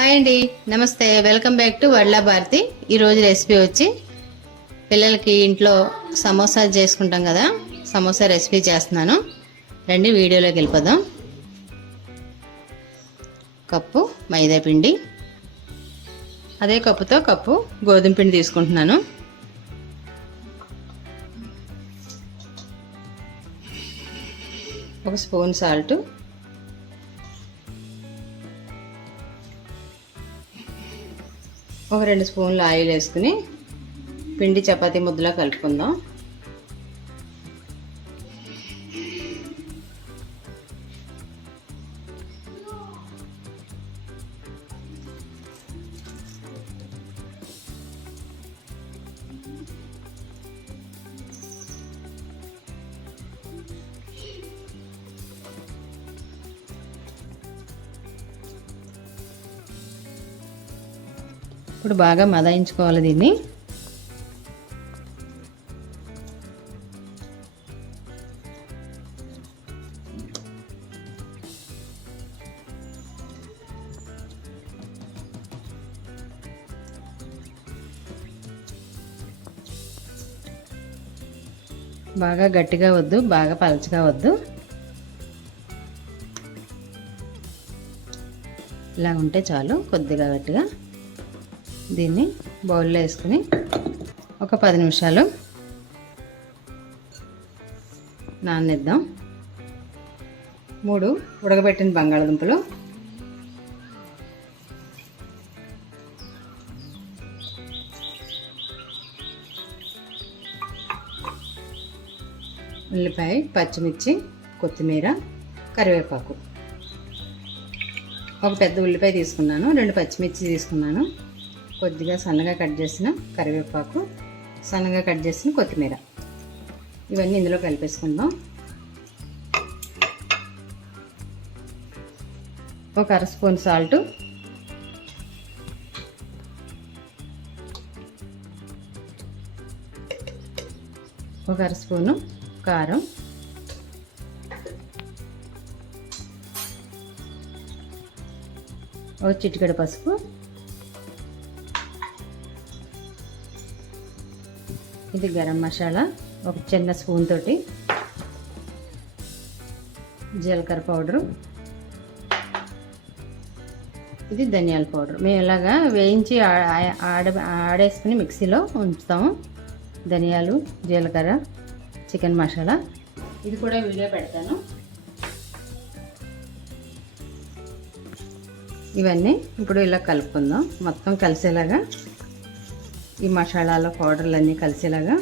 Hi అండి. నమస్తే. Welcome back to వడ్ల భారతి. ఈరోజు రెసిపీ వచ్చి పిల్లలకి ఇంట్లో సమోసా చేసుకుంటాం కదా సమోసా రెసిపీ చేస్తున్నాను. రండి వీడియోలోకి వెళ్ళిపోదాం. కప్పు మైదా పిండి. అదే కప్పుతో కప్పు గోధుమ పిండి తీసుకుంటున్నాను. ఒక స్పూన్ సాల్ట్. ఒక రెండు స్పూన్లు ఆయిల్ వేసుకుని పిండి చపాతీ ముద్దలా కలుపుకుందాం. బాగా మదాయించుకోవాలి దీన్ని. బాగా గట్టిగా వద్దు బాగా పలచగా వద్దు. ఇలా ఉంటే చాలు కొద్దిగా గట్టిగా. దీన్ని బౌల్లో వేసుకుని ఒక పది నిమిషాలు నాననిద్దాం మూడు ఉడకబెట్టిన బంగాళదుంపలు. ఉల్లిపాయ పచ్చిమిర్చి కొత్తిమీర కరివేపాకు. ఒక పెద్ద ఉల్లిపాయ తీసుకున్నాను రెండు పచ్చిమిర్చి తీసుకున్నాను. కొద్దిగా సన్నగా కట్ చేసిన కరివేపాకు సన్నగా కట్ చేసిన కొత్తిమీర. ఇవన్నీ ఇందులో కలిపేసుకుందాం. ఒక అర స్పూన్ సాల్ట్. ఒక అర స్పూను కారం. ఒక చిటికెడు పసుపు. ఇది గరం మసాలా ఒక చిన్న స్పూన్ తోటి. జీలకర్ర పౌడరు. ఇది ధనియాల పౌడర్. మేము ఇలాగా వేయించి ఆడ ఆడేసుకుని మిక్సీలో ఉంచుతాము. ధనియాలు జీలకర్ర చికెన్ మసాలా. ఇది కూడా వీడియో పెడతాను. ఇవన్నీ ఇప్పుడు ఇలా కలుపుకుందాం. మొత్తం కలిసేలాగా ఈ మసాలాల పౌడర్లు అన్నీ కలిసేలాగా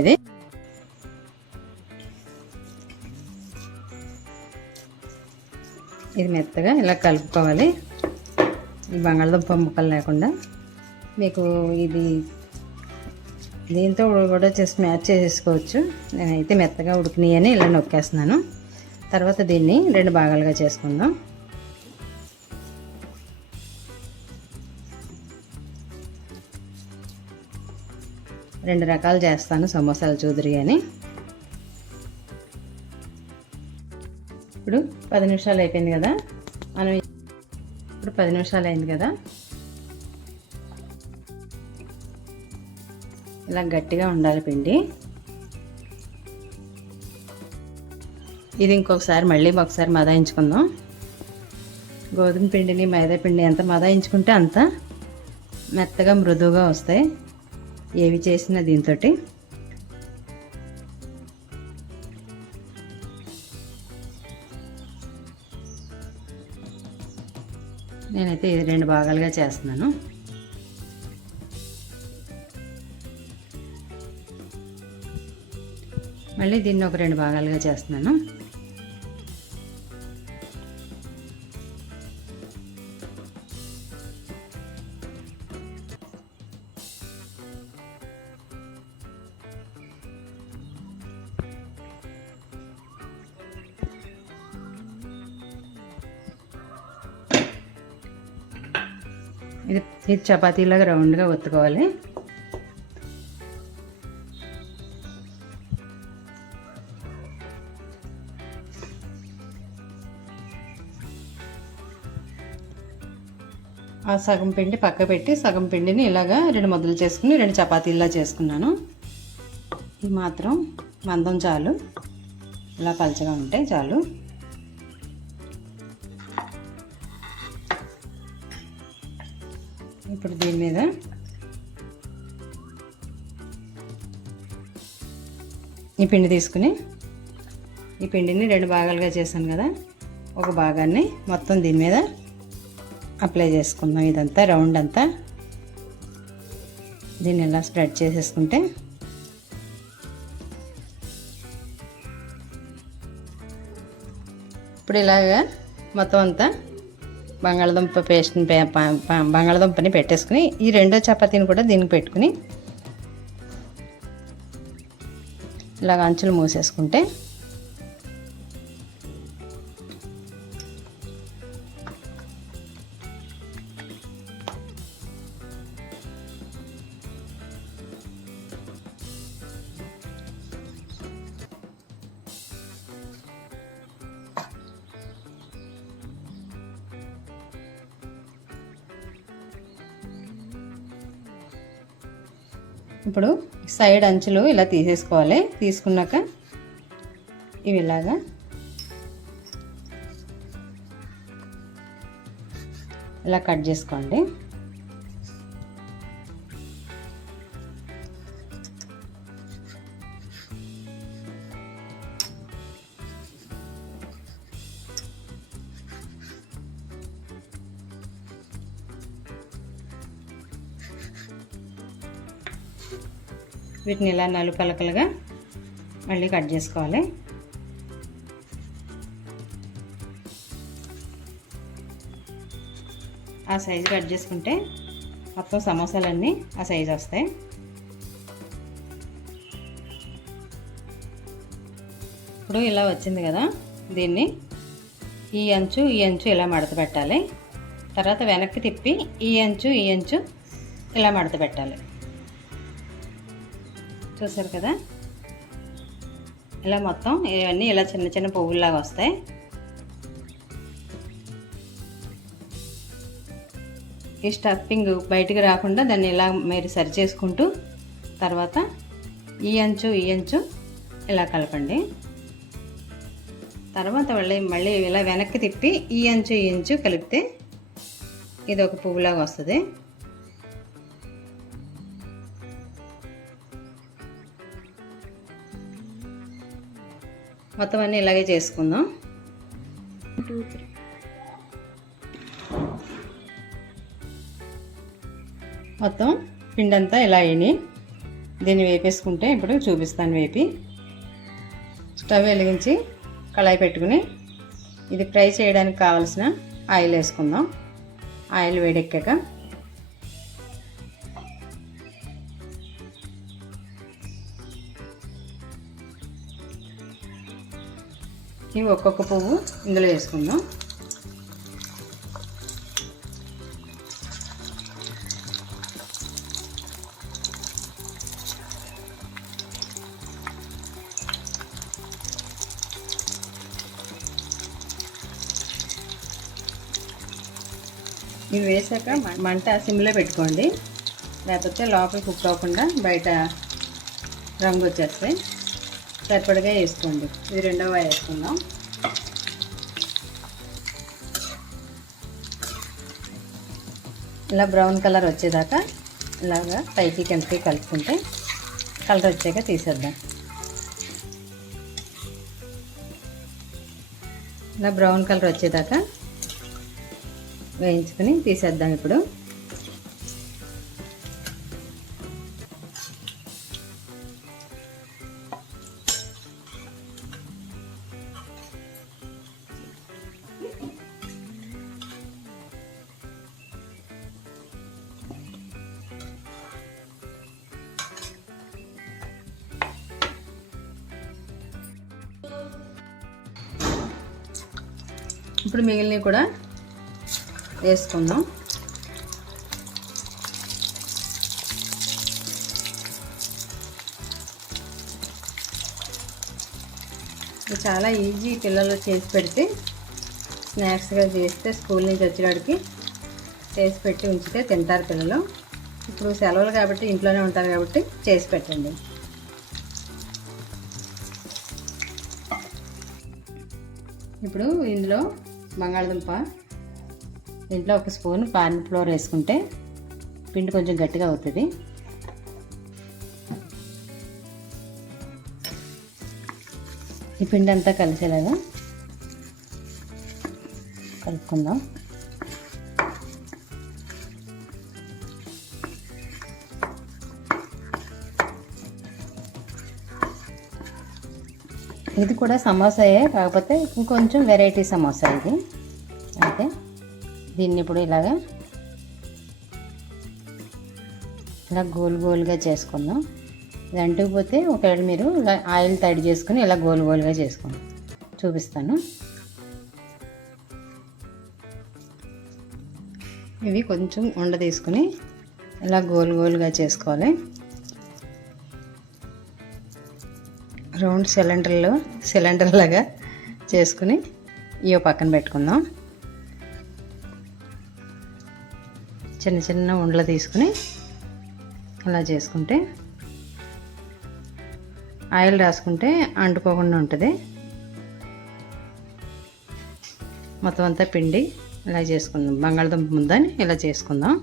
ఇది. ఇది మెత్తగా ఇలా కలుపుకోవాలి. ఈ బంగాళదుంప ముక్కలు లేకుండా. మీకు ఇది దీంతో కూడా జస్ట్ మ్యాచ్ చేసుకోవచ్చు నేనైతే మెత్తగా ఉడికినాయి అని ఇలా నొక్కేస్తున్నాను. తర్వాత దీన్ని రెండు భాగాలుగా చేసుకుందాం. రెండు రకాలు చేస్తాను సమోసాలు చూదురి అని. ఇప్పుడు పది నిమిషాలు అయిపోయింది కదా. మనం ఇప్పుడు పది నిమిషాలు అయింది కదా. ఇలా గట్టిగా ఉండాలి పిండి. ఇది ఇంకొకసారి మళ్ళీ ఒకసారి మదాయించుకుందాం. గోధుమ పిండిని మైదా పిండి ఎంత మదాయించుకుంటే అంత మెత్తగా మృదువుగా వస్తాయి. ఏవి చేసినా దీంతో నేనైతే ఇది రెండు భాగాలుగా చేస్తున్నాను. మళ్ళీ దీన్ని ఒక రెండు భాగాలుగా చేస్తున్నాను. ఇది చపాతీలాగా రౌండ్గా ఒత్తుకోవాలి. ఆ సగం పిండి పక్క పెట్టి సగం పిండిని ఇలాగా రెండు మొదలు చేసుకుని రెండు చపాతీలా చేసుకున్నాను. ఇది మాత్రం మందం చాలు. ఇలా పలచగా ఉంటే చాలు. ఇప్పుడు దీని మీద ఈ పిండి తీసుకుని ఈ పిండిని రెండు భాగాలుగా చేశాను కదా. ఒక భాగాన్ని మొత్తం దీని మీద అప్లై చేసుకుందాం. ఇదంతా రౌండ్ అంతా. దీన్ని ఎలా స్ప్రెడ్ చేసేసుకుంటే ఇప్పుడు ఇలాగా మొత్తం అంతా బంగాళదుంప పేస్ట్ని బంగాళదుంపని పెట్టేసుకుని ఈ రెండో చపాతీని కూడా దీనికి పెట్టుకుని ఇలాగ అంచులు మూసేసుకుంటే ఇప్పుడు సైడ్ అంచులు ఇలా తీసేసుకోవాలి. తీసుకున్నాక ఇవి ఇలాగా ఇలా కట్ చేసుకోండి. వీటిని ఇలా నలుపలకలుగా మళ్ళీ కట్ చేసుకోవాలి. ఆ సైజు కట్ చేసుకుంటే మొత్తం సమోసాలన్నీ ఆ సైజు వస్తాయి. ఇప్పుడు ఇలా వచ్చింది కదా దీన్ని ఈ అంచు ఈ అంచు ఇలా మడత పెట్టాలి. తర్వాత వెనక్కి తిప్పి ఈ అంచు ఈ అంచు ఇలా మడత పెట్టాలి. చూసారు కదా? ఇలా మొత్తం ఇవన్నీ ఇలా చిన్న చిన్న పువ్వుల్లాగా వస్తాయి. ఈ స్టఫింగ్ బయటికి రాకుండా దాన్ని ఇలా మీరు సరి చేసుకుంటూ తర్వాత ఈ అంచు ఈ అంచు ఇలా కలపండి. తర్వాత మళ్ళీ మళ్ళీ ఇలా వెనక్కి తిప్పి ఈ అంచు ఈ అంచు కలిపితే ఇది ఒక పువ్వులాగా వస్తుంది. మొత్తం అన్నీ ఇలాగే చేసుకుందాం. టూ త్రీ మొత్తం పిండి అంతా ఇలా వేయని దీన్ని వేపేసుకుంటే ఇప్పుడు చూపిస్తాను వేపి. స్టవ్ వెలిగించి కళాయి పెట్టుకుని ఇది ఫ్రై చేయడానికి కావాల్సిన ఆయిల్ వేసుకుందాం. ఆయిల్ వేడెక్కాక ఇవి ఒక్కొక్క పువ్వు ఇందులో వేసుకుందాం. ఇవి వేసాక మంట సిమ్లో పెట్టుకోండి. లేకపోతే లోపల కుక్ అవ్వకుండా బయట రంగు వచ్చేస్తాయి. సరిపడగా వేసుకోండి. ఇది రెండవ వేసుకుందాం. ఇలా బ్రౌన్ కలర్ వచ్చేదాకా ఇలాగా పైకి కిందకి కలుపుకుంటే కలర్ వచ్చాక తీసేద్దాం. ఇలా బ్రౌన్ కలర్ వచ్చేదాకా వేయించుకుని తీసేద్దాం ఇప్పుడు. ఇప్పుడు మిగిలినవి కూడా వేసుకుందాం. చాలా ఈజీ పిల్లలు చేసి పెడితే స్నాక్స్గా చేస్తే స్కూల్ నుంచి వచ్చేవాడికి చేసి పెట్టి ఉంచితే తింటారు పిల్లలు. ఇప్పుడు సెలవులు కాబట్టి ఇంట్లోనే ఉంటారు కాబట్టి చేసి పెట్టండి. ఇప్పుడు ఇందులో బంగాళదుంప. దీంట్లో ఒక స్పూన్ పాన్ ఫ్లోర్ వేసుకుంటే పిండి కొంచెం గట్టిగా అవుతుంది. ఈ పిండి అంతా కలిసేలాగా కలుపుకుందాం. ఇది కూడా సమోసాయే కాకపోతే ఇంకొంచెం వెరైటీ సమోసా ఇది. అయితే దీన్ని ఇప్పుడు ఇలాగా ఇలా గోల్ గోల్గా చేసుకుందాం. ఇది అంటుకుపోతే ఒకవేళ మీరు ఇలా ఆయిల్ తడి చేసుకుని ఇలా గోల్ గోల్గా చేసుకోండి. చూపిస్తాను. ఇవి కొంచెం ఉండ తీసుకుని ఇలా గోల్ గోల్గా చేసుకోవాలి. రౌండ్ సిలిండర్లో సిలిండర్ లాగా చేసుకుని ఇవి పక్కన పెట్టుకుందాం. చిన్న చిన్న ఉండలు తీసుకుని అలా చేసుకుంటే ఆయిల్ రాసుకుంటే అంటుకోకుండా ఉంటుంది. మొత్తం అంతా పిండి ఇలా చేసుకుందాం. బంగాళదుంప ముందని ఇలా చేసుకుందాం.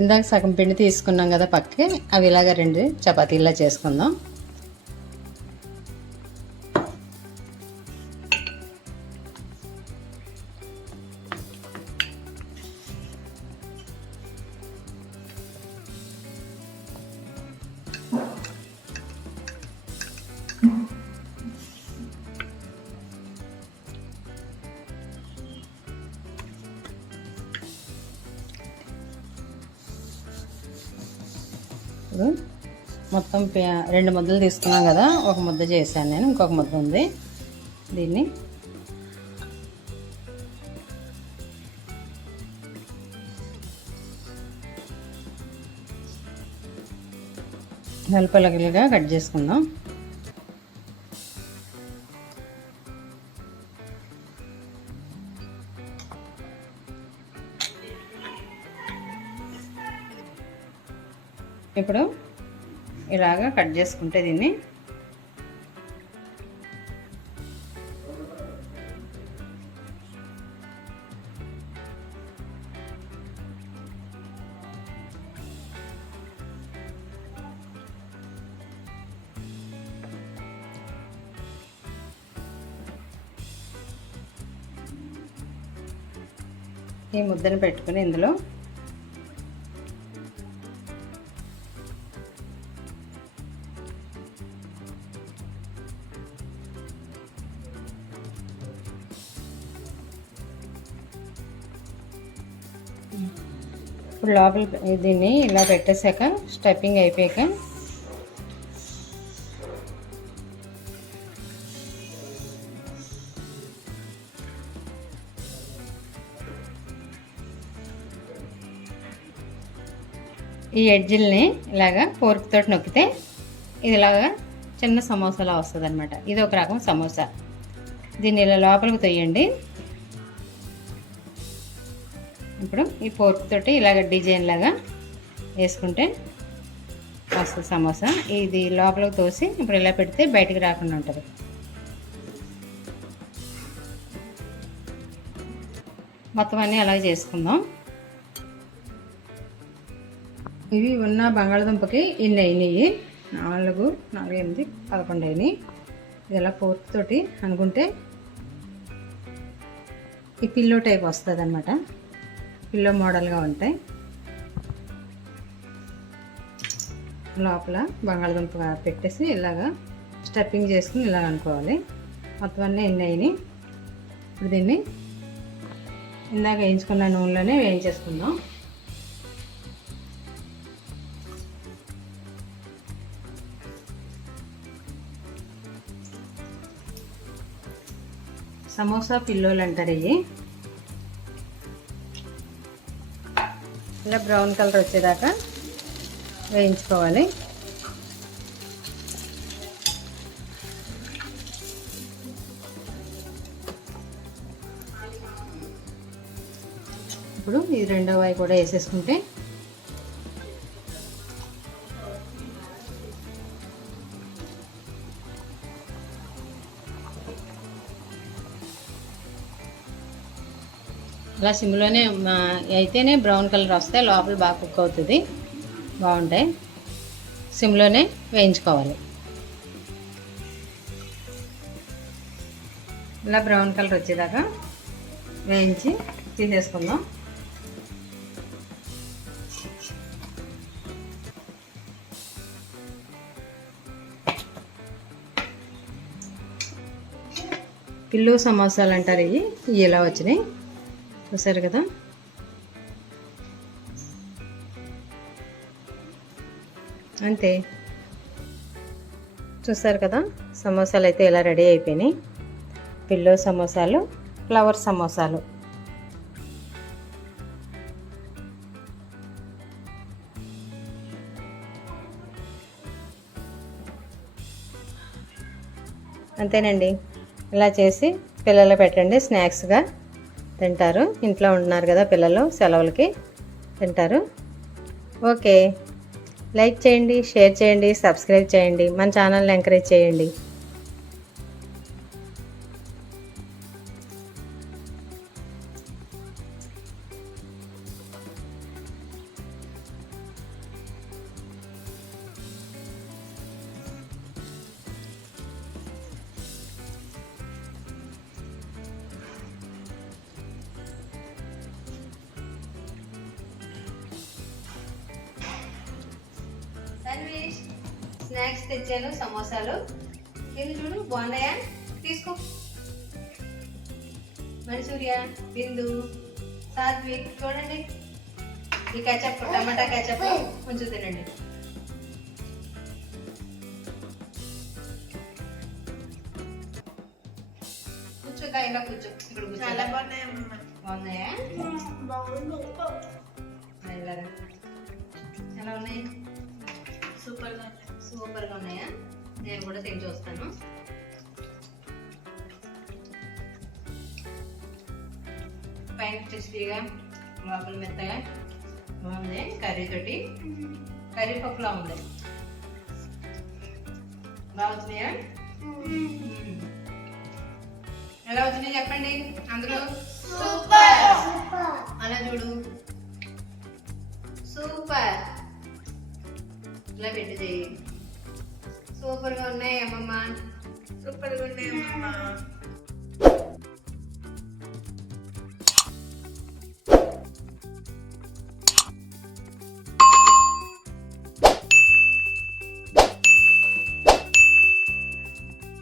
ఇందాక సగం పిండి తీసుకున్నాం కదా పక్కకి అవి ఇలాగ రెండు చపాతీలా చేసుకుందాం. మొత్తం పే- రెండు ముద్దలు తీసుకున్నాం కదా ఒక ముద్ద చేశాను నేను ఇంకొక ముద్ద ఉంది. దీన్ని నలుపలగలుగా కట్ చేసుకుందాం. ఇప్పుడు ఇలాగా కట్ చేసుకుంటే దీన్ని ఈ ముద్దను పెట్టుకుని ఇందులో ఇప్పుడు లోపల దీన్ని ఇలా పెట్టేశాక స్టఫింగ్ అయిపోయాక ఈ ఎడ్జిల్ని ఇలాగా ఫోర్క్ తోటి నొక్కితే ఇది ఇలాగా చిన్న సమోసాలా వస్తుంది అనమాట ఇది ఒక రకం సమోసా. దీన్ని ఇలా లోపలికి తొయ్యండి. ఇప్పుడు ఈ ఫోర్క్ తోటి ఇలాగ డిజైన్ లాగా వేసుకుంటే వస్తుంది సమోసా. ఇది లోపలికి తోసి ఇప్పుడు ఇలా పెడితే బయటకు రాకుండా ఉంటుంది. మొత్తం అన్నీ అలాగే చేసుకుందాం. ఇవి ఉన్న బంగాళదుంపకి ఇన్ని అయినాయి. నాలుగు నాలుగు ఎనిమిది పదకొండు అయినాయి. ఇది ఇలా ఫోర్క్ తోటి అనుకుంటే ఈ పిల్లో టైప్ వస్తుంది అనమాట పిల్లో మోడల్గా ఉంటాయి. లోపల బంగాళదుంప పెట్టేసి ఇలాగా స్టఫింగ్ చేసుకుని ఇలాగ అనుకోవాలి. మొత్తం అన్నీ ఎన్ని అయినాయి? ఇప్పుడు దీన్ని ఇందాక వేయించుకున్న నూనెలోనే వేయించేసుకుందాం. సమోసా పిల్లోలు అంటారు ఇవి. ఇలా బ్రౌన్ కలర్ వచ్చేదాకా వేయించుకోవాలి. ఇప్పుడు ఈ రెండో వాయి కూడా వేసేసుకుంటే ఇలా సిమ్లోనే మా- అయితేనే బ్రౌన్ కలర్ వస్తే లోపల బాగా కుక్ అవుతుంది. బాగుంటాయి. సిమ్లోనే వేయించుకోవాలి. ఇలా బ్రౌన్ కలర్ వచ్చేదాకా వేయించి తీసేసుకుందాం. పిల్లు సమోసాలు అంటారు ఇవి ఇవి ఇలా వచ్చినాయి? చూసారు కదా? అంతే. చూసారు కదా? సమోసాలు అయితే ఇలా రెడీ అయిపోయినాయి. పిల్లో సమోసాలు ఫ్లవర్ సమోసాలు. అంతేనండి. ఇలా చేసి పిల్లలు పెట్టండి స్నాక్స్గా. తింటారు. ఇంట్లో ఉంటున్నారు కదా పిల్లలు సెలవులకి తింటారు. ఓకే. లైక్ చేయండి షేర్ చేయండి సబ్స్క్రైబ్ చేయండి. మన ఛానల్ని ఎంకరేజ్ చేయండి. స్నాక్స్ తెచ్చాను సమోసాలు. ఇది చూడు బాగున్నాయా? తీసుకో. మణిసూర్య బిందు సాత్విక్ చూడండి. ఈ కెచప్ టమాటా కెచప్ కొంచెం తినండి. కూర్చోగా ఇలా కూర్చో. ఇక్కడ కూర్చో. బాగున్నాయా ఇలాగా ఎలా ఉన్నాయి? సూపర్గా సూపర్గా ఉన్నాయా? నేను కూడా తిని చూస్తాను. పైన క్రిస్పీగా లోపల మెత్తగా బాగుంది కర్రీ తోటి. కర్రీ పప్పులా ఉంది బాగుతున్నాయా ఎలా అవుతున్నాయి చెప్పండి అందరూ? అలా చూడు. సూపర్! ఇలా పెట్టి చేయి సూపర్గా ఉన్నాయి అమ్మమ్మ. సూపర్గా ఉన్నాయి అమ్మమ్మ.